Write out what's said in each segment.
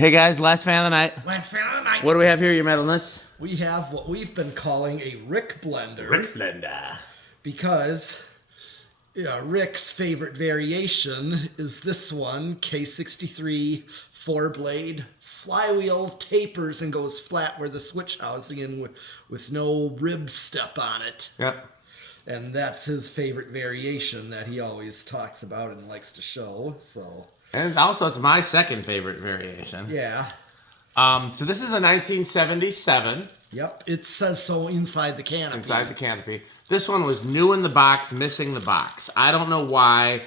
Hey guys, last fan of the night. Last fan of the night. What do we have here, your metalness? We have what we've been calling a RickBlender. RickBlender. Because Rick's favorite variation is this one, K63 4-blade flywheel, tapers and goes flat where the switch housing in with no rib step on it. Yep. And that's his favorite variation that he always talks about and likes to show. So. And also, it's my second favorite variation. Yeah. So this is a 1977. Yep, it says so inside the canopy. Inside the canopy. This one was new in the box, missing the box. I don't know why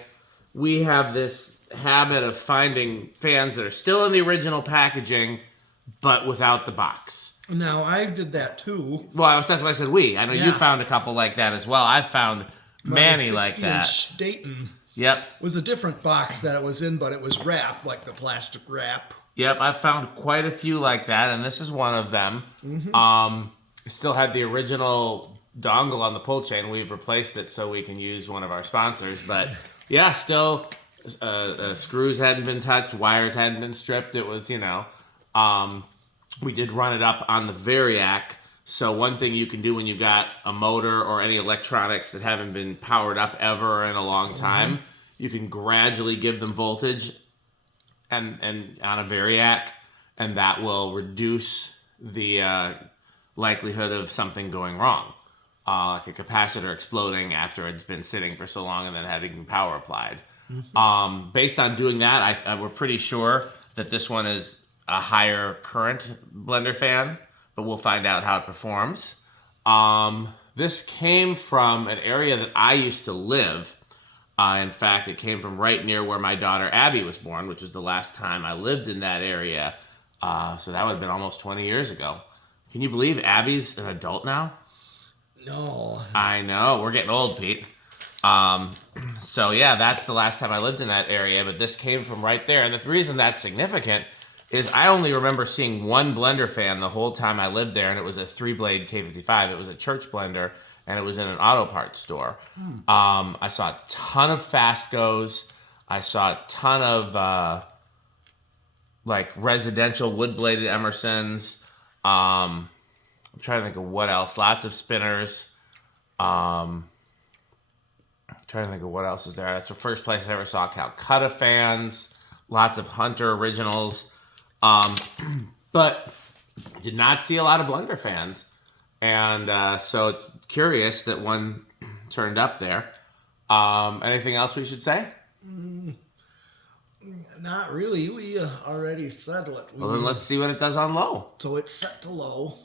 we have this habit of finding fans that are still in the original packaging, but without the box. Now, I did that too. Well, that's why I said we. I know you found a couple like that as well. I've found many like that. 60-inch Dayton. Yep. Was a different box that it was in, but it was wrapped, like the plastic wrap. Yep, I've found quite a few like that, and this is one of them. Mm-hmm. Still had the original dongle on the pull chain. We've replaced it so we can use one of our sponsors. But yeah, still, screws hadn't been touched, wires hadn't been stripped. It was, we did run it up on the variac. So one thing you can do when you've got a motor or any electronics that haven't been powered up ever in a long time, you can gradually give them voltage and on a variac, and that will reduce the likelihood of something going wrong, like a capacitor exploding after it's been sitting for so long and then having power applied. Mm-hmm. Based on doing that, we're pretty sure that this one is a higher current blender fan, but we'll find out how it performs. This came from an area that I used to live. In fact, it came from right near where my daughter Abby was born, which was the last time I lived in that area. So that would have been almost 20 years ago. Can you believe Abby's an adult now? No. I know. We're getting old, Pete. So yeah, that's the last time I lived in that area, but this came from right there. And the reason that's significant is I only remember seeing one blender fan the whole time I lived there, and it was a 3-blade K55. It was a church blender, and it was in an auto parts store. I saw a ton of Fascos. I saw a ton of residential wood-bladed Emersons. I'm trying to think of what else. Lots of spinners. I'm trying to think of what else is there. That's the first place I ever saw Calcutta fans. Lots of Hunter originals. But did not see a lot of blender fans. And so it's curious that one turned up there. Anything else we should say? Not really. We already said what we... Well, then let's see what it does on low. So it's set to low.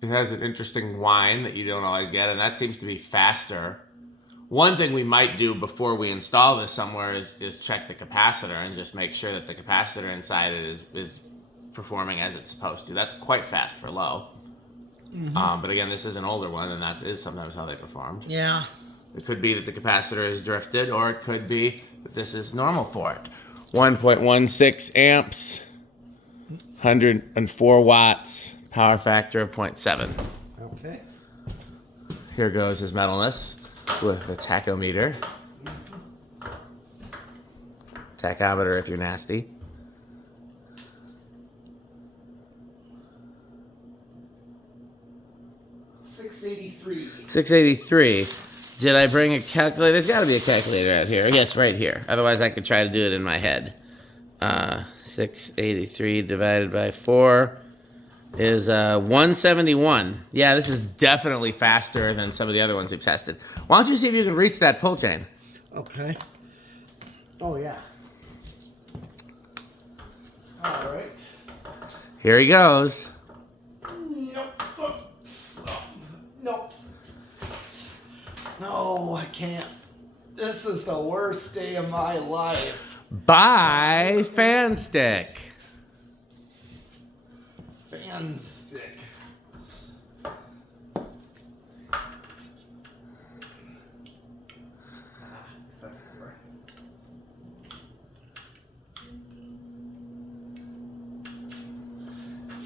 It has an interesting whine that you don't always get, and that seems to be faster. One thing we might do before we install this somewhere is check the capacitor and just make sure that the capacitor inside it is performing as it's supposed to. That's quite fast for low. Mm-hmm. But again, this is an older one, and that is sometimes how they performed. Yeah. It could be that the capacitor is drifted, or it could be that this is normal for it. 1.16 amps, 104 watts, power factor of 0.7. Okay. Here goes his metalness with the tachometer. Tachometer if you're nasty. $683. Did I bring a calculator? There's got to be a calculator out here. Yes, right here. Otherwise, I could try to do it in my head. 683 divided by 4 is 171. Yeah, this is definitely faster than some of the other ones we've tested. Why don't you see if you can reach that pull chain? Okay. Oh, yeah. All right. Here he goes. Nope. No, I can't. This is the worst day of my life. Buy fan stick. Fan stick.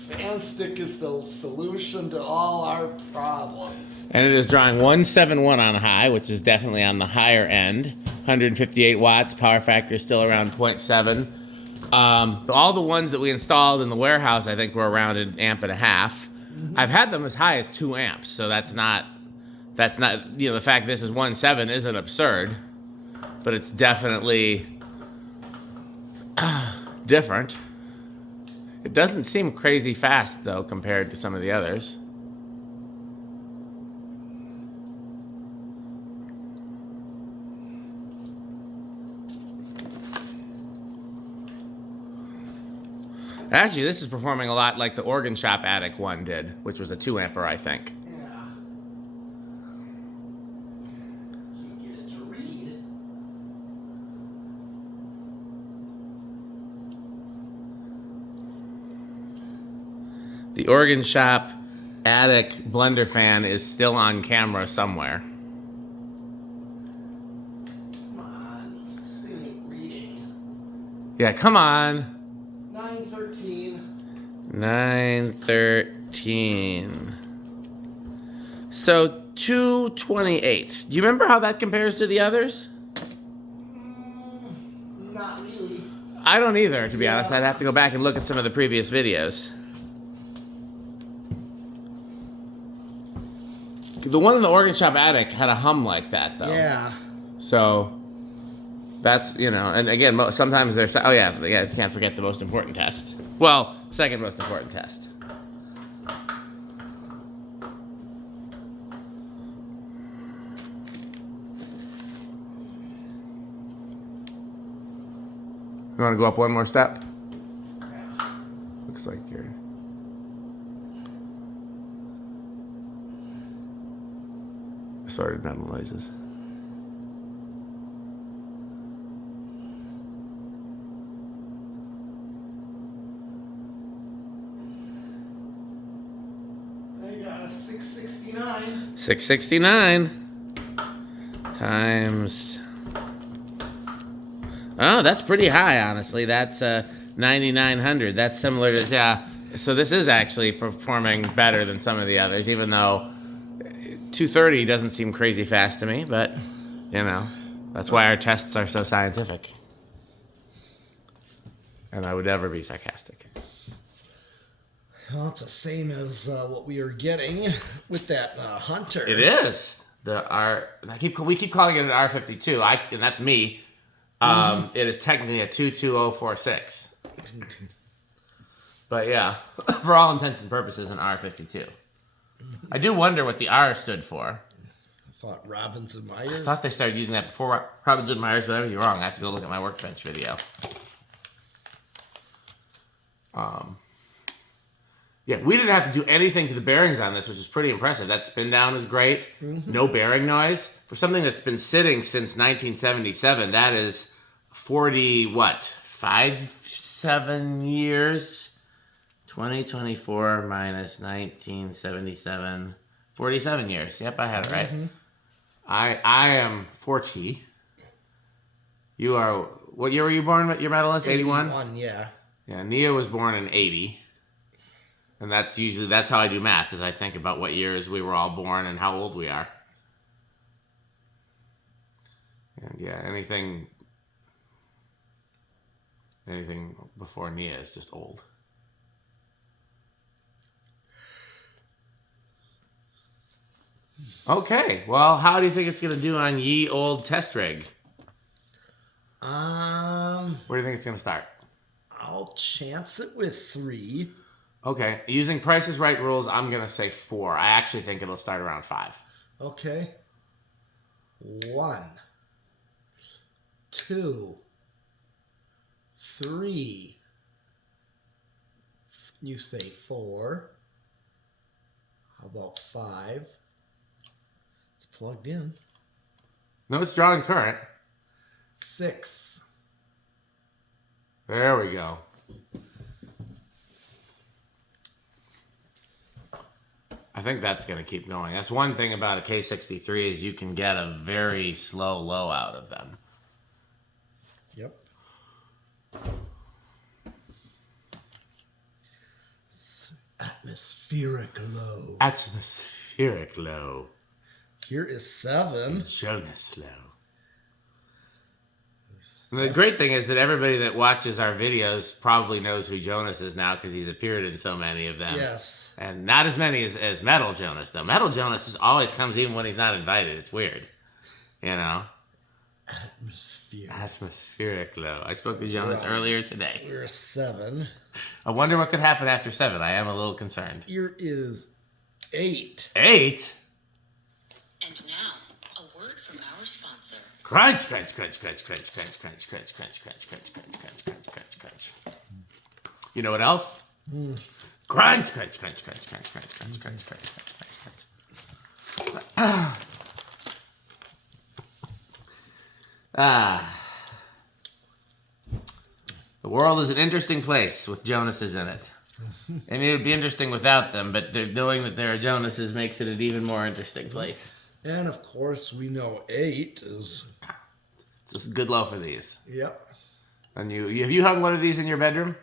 Fan stick is the solution to all our problems. And it is drawing 171 on high, which is definitely on the higher end. 158 watts. Power factor is still around 0.7. All the ones that we installed in the warehouse, I think, were around 1.5 amps. I've had them as high as 2 amps, so that's not, you know, the fact this is 1.7 isn't absurd, but it's definitely different. It doesn't seem crazy fast, though, compared to some of the others. Actually, this is performing a lot like the Organ Shop Attic one did, which was a 2 ampere, I think. Yeah. Can't get it to read. The Organ Shop Attic Blenderfan is still on camera somewhere. Come on. This thing ain't reading. Yeah, come on. 913. 913. So 228. Do you remember how that compares to the others? Not really. I don't either, to be honest. I'd have to go back and look at some of the previous videos. The one in the Organ Shop Attic had a hum like that, though. Yeah. So that's, you know, and again, sometimes there's, oh yeah, can't forget the most important test. Well, second most important test. You want to go up one more step? Looks like you're... assorted metal noises. I got a 669. 669 times... Oh, that's pretty high, honestly. That's 9,900. That's similar to... Yeah. So this is actually performing better than some of the others, even though 230 doesn't seem crazy fast to me, but, you know, that's why our tests are so scientific. And I would never be sarcastic. Well, it's the same as what we were getting with that Hunter. It is. We keep calling it an R52, and that's me. It is technically a 22046. But yeah, for all intents and purposes, an R52. I do wonder what the R stood for. I thought Robinson Myers. I thought they started using that before Robinson Myers, but I may be wrong. I have to go look at my workbench video. Yeah, we didn't have to do anything to the bearings on this, which is pretty impressive. That spin down is great. No bearing noise. For something that's been sitting since 1977, that is 7 years? 2024 minus 1977. 47 years. Yep, I had it right. I am 40. You are, what year were you born, your medalist? 81? 81, yeah. Yeah, Nia was born in 80. And that's how I do math, is I think about what years we were all born and how old we are. And yeah, anything before Nia is just old. Okay, well, how do you think it's going to do on ye old test rig? Where do you think it's going to start? I'll chance it with 3. Okay, using Price is Right rules, I'm going to say 4. I actually think it'll start around 5. Okay. 1, 2, 3. You say 4. How about 5? It's plugged in. No, it's drawing current. 6. There we go. I think that's going to keep going. That's one thing about a K63 is you can get a very slow low out of them. Yep. Atmospheric low. Atmospheric low. Here is 7. Jonas low. And the great thing is that everybody that watches our videos probably knows who Jonas is now because he's appeared in so many of them. Yes. And not as many as Metal Jonas, though. Metal Jonas just always comes even when he's not invited. It's weird. You know? Atmospheric, though. I spoke to Jonas earlier today. We're 7. I wonder what could happen after 7. I am a little concerned. Here is 8. 8? And now, a word from our sponsor. Crunch, crunch, crunch, crunch, crunch, crunch, crunch, crunch, crunch, crunch, crunch, crunch, crunch, crunch, crunch, crunch. You know what else? Crunch, crunch, crunch, crunch, crunch, crunch, crunch, crunch, crunch, crunch. The world is an interesting place with Jonases in it. I mean, it would be interesting without them, but knowing that there are Jonases makes it an even more interesting place. And of course, we know 8 is. It's just a good low for these. Yep. And have you hung one of these in your bedroom?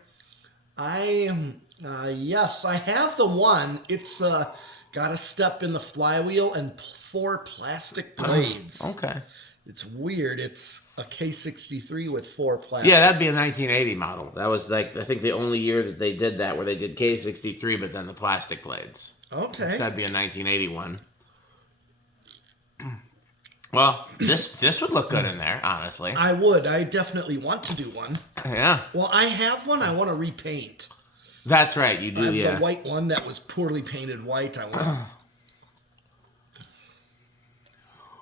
Yes, I have the one. It's got a step in the flywheel and 4 plastic blades. Okay. It's weird. It's a K63 with 4 plastic. Yeah, that'd be a 1980 model. That was I think the only year that they did that, where they did K63, but then the plastic blades. Okay. So that'd be a 1981. Well, this would look good in there, honestly. I would. I definitely want to do one. Yeah. Well, I have one I want to repaint. That's right, you do, yeah. The white one that was poorly painted white. I want.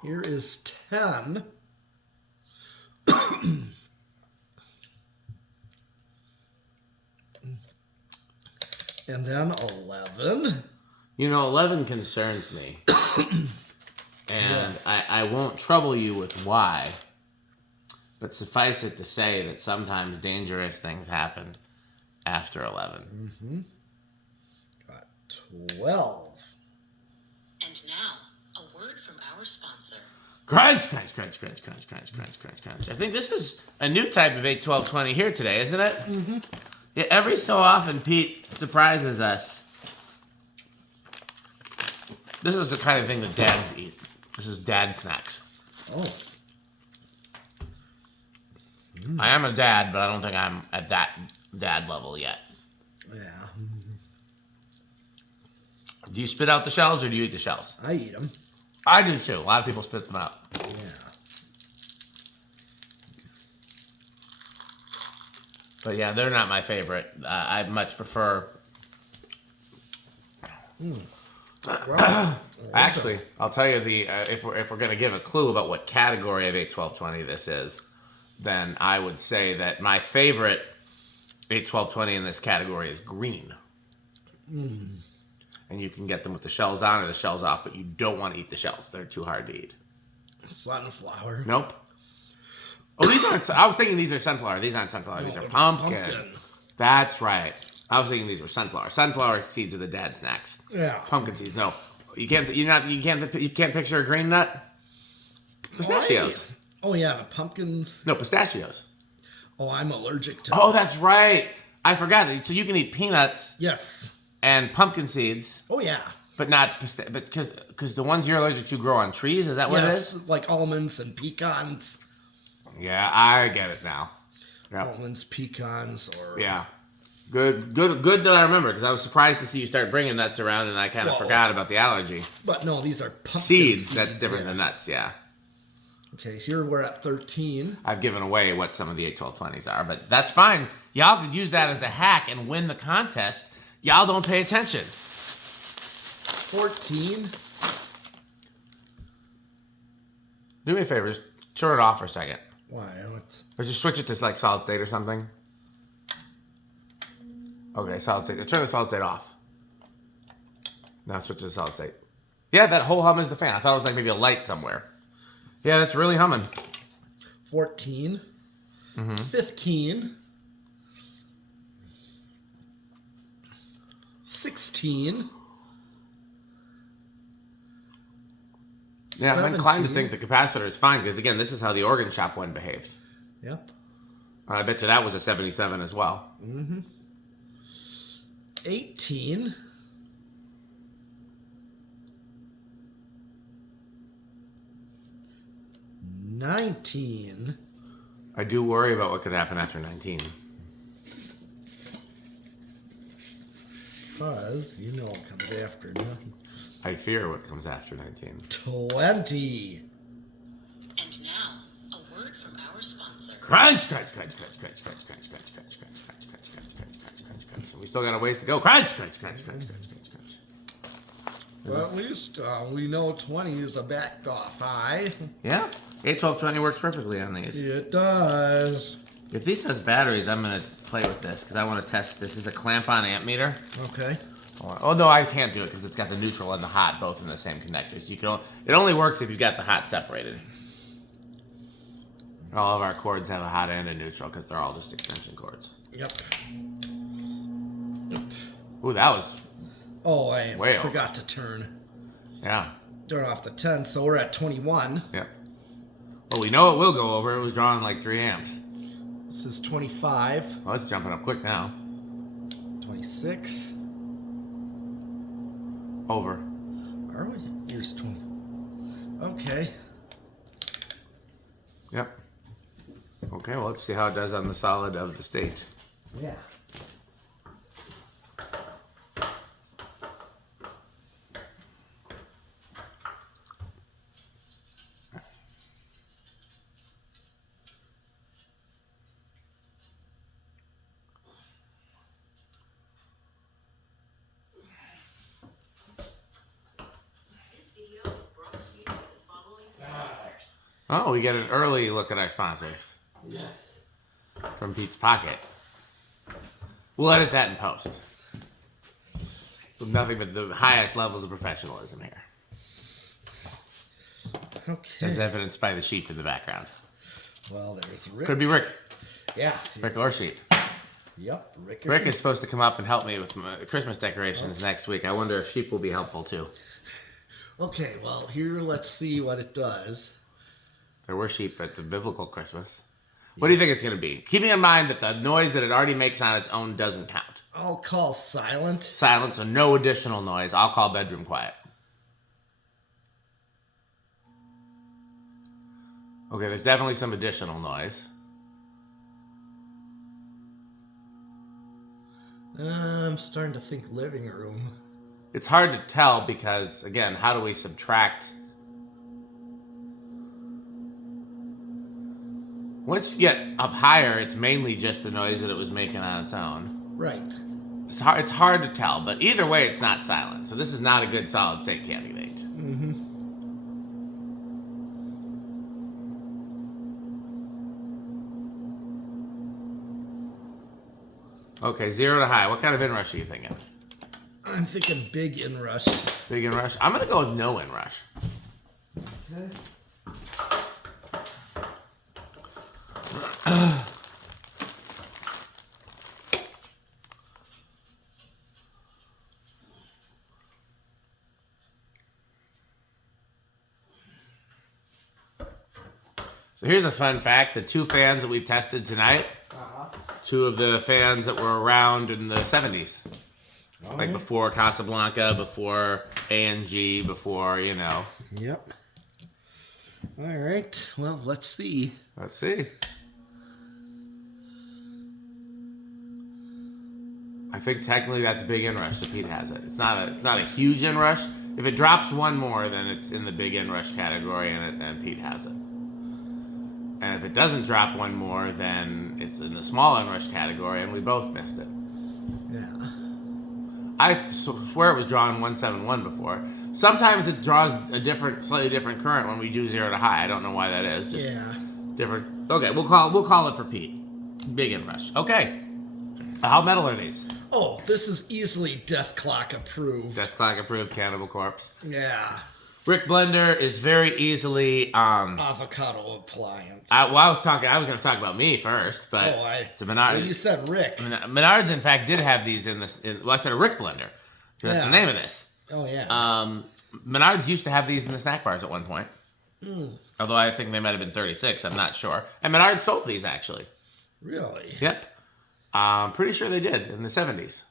Here is 10. And then 11. You know, 11 concerns me. And I won't trouble you with why. But suffice it to say that sometimes dangerous things happen after 11. Mm-hmm. Got 12. And now, a word from our sponsor. Crunch, crunch, crunch, crunch, crunch, crunch, crunch, crunch, crunch. I think this is a new type of 81220 here today, isn't it? Mm-hmm. Yeah, every so often, Pete surprises us. This is the kind of thing that dads eat. This is dad snacks. Oh. I am a dad, but I don't think I'm at that dad level yet. Yeah. Do you spit out the shells or do you eat the shells? I eat them. I do too. A lot of people spit them out. Yeah. But yeah, they're not my favorite. I much prefer. Actually, I'll tell you if we're gonna give a clue about what category of 81220 this is, then I would say that my favorite 81220 in this category is green. And you can get them with the shells on or the shells off, but you don't want to eat the shells. They're too hard to eat. Sunflower. Nope. Oh, these aren't. I was thinking these are sunflower. These aren't sunflower. These are pumpkin. That's right. I was thinking these were sunflower. Sunflower seeds are the dad snacks. Yeah. Pumpkin seeds. No, you can't. You can't picture a green nut. Pistachios. Oh yeah, the pumpkins. No, pistachios. Oh, I'm allergic to. Oh, that's right. I forgot. So you can eat peanuts. Yes. And pumpkin seeds. Oh yeah. But not because the ones you're allergic to grow on trees. Is that what it is? Like almonds and pecans. Yeah, I get it now. Yep. Almonds, pecans, or yeah. Good that I remember, because I was surprised to see you start bringing nuts around, and I kind of forgot about the allergy. But no, these are pumpkin seeds. That's different than nuts, yeah. Okay, so here we're at 13. I've given away what some of the 81220s are, but that's fine. Y'all could use that as a hack and win the contest. Y'all don't pay attention. 14. Do me a favor, just turn it off for a second. Why? Or just switch it to like solid state or something. Okay, solid state. Turn the solid state off. Now switch to solid state. Yeah, that whole hum is the fan. I thought it was like maybe a light somewhere. Yeah, that's really humming. 14. 15. 16. Yeah, 17. I'm inclined to think the capacitor is fine, because again, this is how the organ shop one behaved. Yep. I bet you that was a 77 as well. 18. 19. I do worry about what could happen after 19. Because you know what comes after nothing. I fear what comes after 19. 20. And now, a word from our sponsor. Crunch, crunch, crunch, crunch, crunch, crunch, crunch, crunch, crunch, crunch, crunch, crunch, crunch, crunch, crunch, crunch, crunch. We still got a ways to go. Crunch, crunch, crunch, crunch, crunch, crunch, crunch. Well, at least we know 20 is a backed off high. Yeah, 8, 12, 20 works perfectly on these. It does. If these has batteries, I'm going to play with this because I want to test this. Is a clamp-on amp meter. Okay. Oh, no, I can't do it because it's got the neutral and the hot both in the same connectors. It only works if you've got the hot separated. All of our cords have a hot and a neutral because they're all just extension cords. Yep. Ooh, that was... Oh, I Way over. forgot to turn Yeah. off the 10, so we're at 21. Yeah. Well, we know it will go over. It was drawing like 3 amps. This is 25. Well, it's jumping up quick now. 26. Over. Are we? Here's 20. Okay. Yep. Okay, well, let's see how it does on the solid of the state. Yeah. Oh, we get an early look at our sponsors Yes. from Pete's Pocket. We'll edit that in post. With nothing but the highest levels of professionalism here, Okay. as evidenced by the sheep in the background. Well, there's Rick. Could be Rick. Yeah. Rick or sheep. Yep. Rick. Rick is supposed to come up and help me with my Christmas decorations next week. I wonder if sheep will be helpful too. Okay. Well, here. Let's see what it does. There were sheep at the biblical Christmas. What do you think it's going to be? Keeping in mind that the noise that it already makes on its own doesn't count. I'll call silent. Silence, so no additional noise. I'll call bedroom quiet. Okay, there's definitely some additional noise. I'm starting to think living room. It's hard to tell because, again, how do we subtract? Once you get up higher, it's mainly just the noise that it was making on its own. Right. It's hard to tell, but either way, it's not silent. So this is not a good solid state candidate. Mm-hmm. Okay, 0 to high. What kind of inrush are you thinking? I'm thinking big inrush. Big inrush? I'm going to go with no inrush. Okay. So here's a fun fact. The 2 fans that we've tested tonight, 2 of the fans that were around in the 70s. Like before Casablanca, before A&G, before, you know. Yep. All right. Well, let's see. Let's see. I think technically that's a big inrush, so Pete has it. It's not a huge inrush. If it drops 1 more, then it's in the big inrush category, and Pete has it. And if it doesn't drop 1 more, then it's in the small inrush category, and we both missed it. Yeah. I swear it was drawing 171 before. Sometimes it draws a slightly different current when we do 0 to high. I don't know why that is. Just different. Okay, we'll call it for Pete. Big inrush. Okay. How metal are these? Oh, this is easily Death Clock approved. Death Clock approved. Cannibal Corpse. Yeah. RickBlender is very easily Avocado appliance. I was going to talk about me first, but it's a Menards. Well, you said Rick. Menards, in fact, did have these in this. I said a RickBlender. That's the name of this. Oh yeah. Menards used to have these in the snack bars at one point. Although I think they might have been 36. I'm not sure. And Menards sold these actually. Really? Yep. I'm pretty sure they did in the 70s.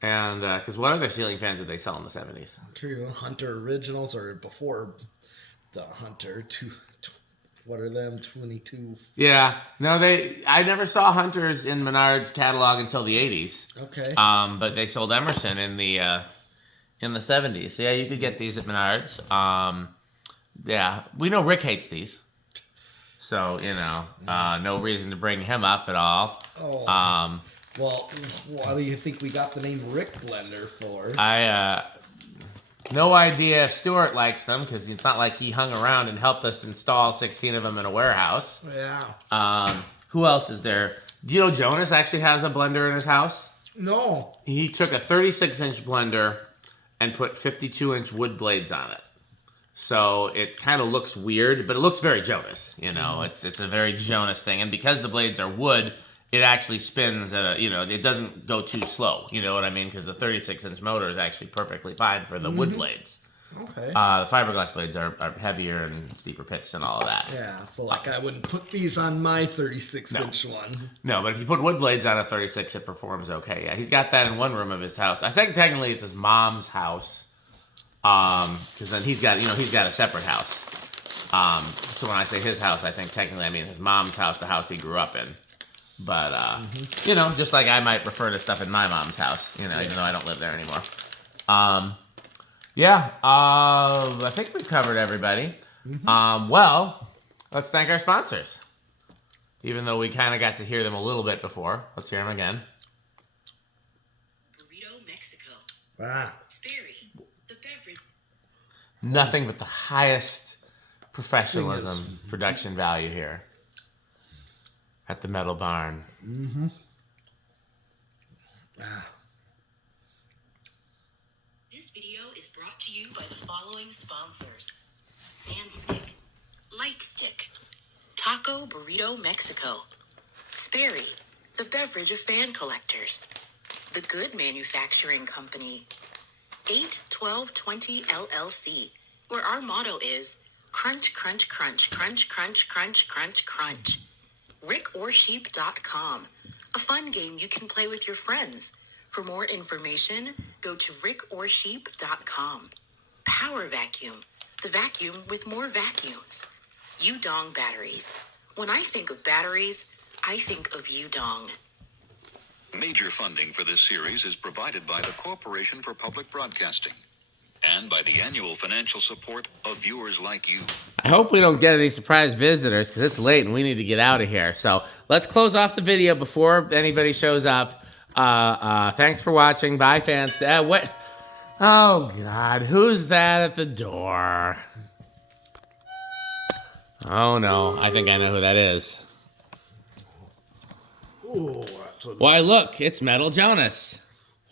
And because what other ceiling fans did they sell in the 70s? True. Hunter Originals or before the Hunter. What are them? 22. Yeah. No, I never saw Hunters in Menard's catalog until the 80s. Okay. But they sold Emerson in the 70s. So yeah, you could get these at Menard's. Yeah, we know Rick hates these. So, no reason to bring him up at all. Oh. Well, why do you think we got the name RickBlender for? No idea if Stuart likes them, because it's not like he hung around and helped us install 16 of them in a warehouse. Yeah. Who else is there? Do you know Jonas actually has a blender in his house? No. He took a 36-inch blender and put 52-inch wood blades on it. So it kind of looks weird, but it looks very Jonas. It's a very Jonas thing. And because the blades are wood, it actually spins at it doesn't go too slow. You know what I mean? Because the 36-inch motor is actually perfectly fine for the wood blades. Okay. The fiberglass blades are heavier and steeper pitched and all of that. Yeah, so I wouldn't put these on my 36-inch one. No, but if you put wood blades on a 36, it performs okay. Yeah, he's got that in one room of his house. I think technically it's his mom's house. Because then he's got a separate house. So when I say his house, I think technically I mean his mom's house, the house he grew up in. But, just like I might refer to stuff in my mom's house, even though I don't live there anymore. I think we've covered everybody. Well, let's thank our sponsors. Even though we kind of got to hear them a little bit before. Let's hear them again. Burrito Mexico. Sperry, the beverage. Nothing but the highest professionalism, production value here at the Metal Barn. This video is brought to you by the following sponsors: Sandstick, Lightstick, Taco Burrito Mexico, Sperry, the beverage of fan collectors, The Good Manufacturing Company, 81220 LLC, where our motto is crunch, crunch, crunch, crunch, crunch, crunch, crunch, crunch. RickOrSheep.com, a fun game you can play with your friends. For more information, go to RickOrSheep.com. Power Vacuum, the vacuum with more vacuums. Udong batteries. When I think of batteries, I think of Udong. Major funding for this series is provided by the Corporation for Public Broadcasting and by the annual financial support of viewers like you. I hope we don't get any surprise visitors because it's late and we need to get out of here. So let's close off the video before anybody shows up. Thanks for watching. Bye, fans. What? Oh, God. Who's that at the door? Oh, no. I think I know who that is. Oh, Why, look. It's Metal Jonas.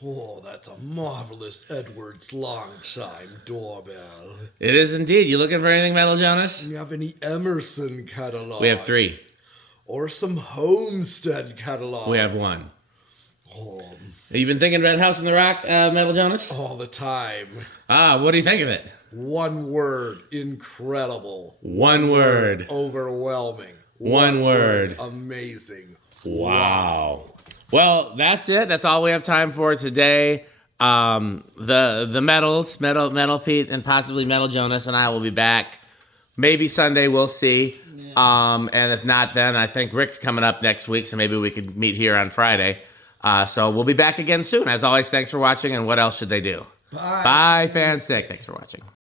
Oh, that's a marvelous Edwards long chime doorbell. It is indeed. You looking for anything, Metal Jonas? Do you have any Emerson catalog? We have 3. Or some Homestead catalog? We have 1. Oh, Have you been thinking about House on the Rock, Metal Jonas? all the time. What do you think of it? One word, incredible. One word. Overwhelming. One word. Amazing. Wow. Well, that's it. That's all we have time for today. The Metals, Metal Pete, and possibly Metal Jonas and I will be back. Maybe Sunday, we'll see. Yeah. And if not, then I think Rick's coming up next week, so maybe we could meet here on Friday. So we'll be back again soon. As always, thanks for watching, and what else should they do? Bye. Bye, Fanstick. Thanks for watching.